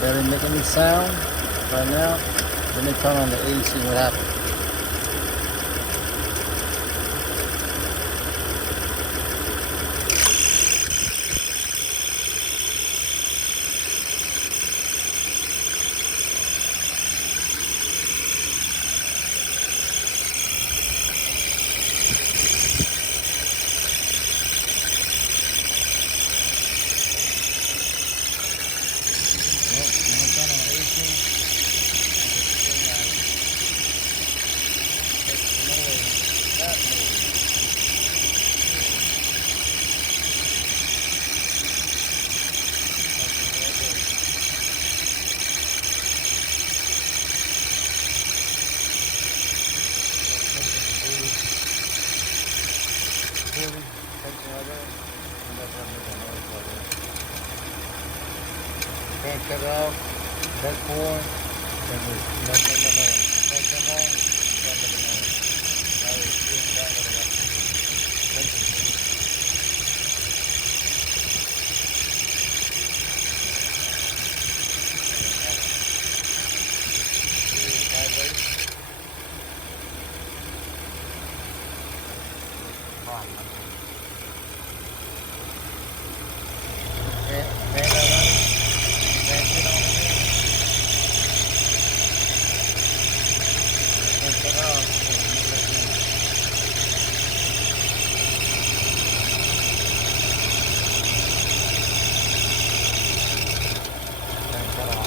barely make any sound right now. Let me turn on the AC, what happens. Can't cut it off. That cord, and there's nothing but noise. Can't come on, can't make a noise. Now it's just that little cut off.